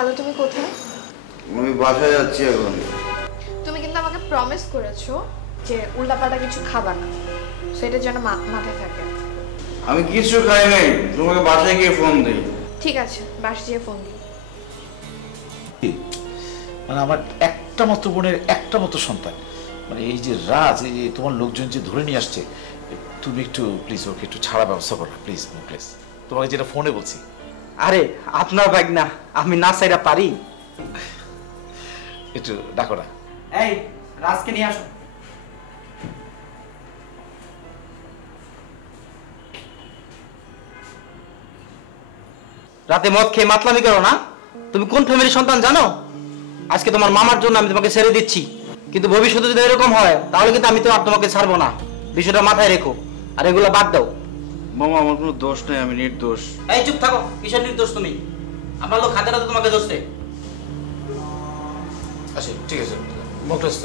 Hello, তুমি কোথায়? আমি বাসায় যাচ্ছি এখন। তুমি কিন্তু আমাকে প্রমিস করেছো যে উল্টাপাল্টা কিছু খাবা না, সেটা যেন মাথায় থাকে। আমি কিছু খাই নাই, তোমাকে বাসায় গিয়ে ফোন দিই। ঠিক আছে, বাসায় গিয়ে ফোন দিই। মানে আমার একটা মাত্র বোনের একটা মাত্র সন্তান, মানে এই যে রাজ, এই যে তোমার লোকজন যে ধরে নিয়ে আসছে, তুমি একটু প্লিজ ওকে একটু ছাড়া ব্যবস্থা করো প্লিজ প্লিজ, তোমাকে যেটা ফোনে বলছি। আরে আপনার ব্যাগ না, আমি না চাইরা পারি। একটু ডাকো না। এই রাজকে নিয়ে আসো। রাতে মদ খেয়ে মাতলামি করো না? তুমি কোন ফ্যামিলির সন্তান জানো? আজকে তোমার মামার জন্য আমি তোমাকে ছেড়ে দিচ্ছি, কিন্তু ভবিষ্যতে যদি এরকম হয় তাহলে কিন্তু আমি তো আর তোমাকে ছাড়বো না। বিষয়টা মাথায় রেখো, আর এগুলো বাদ দাও। মামা আমার কোনো দোষ নেই, আমি নির্দোষ। এই চুপ থাকো, কিসের নির্দোষ তুমি? আপনার লোক হাতে হাতে তোমাকে দোষ দেয়। আচ্ছা ঠিক আছে, মোকলেস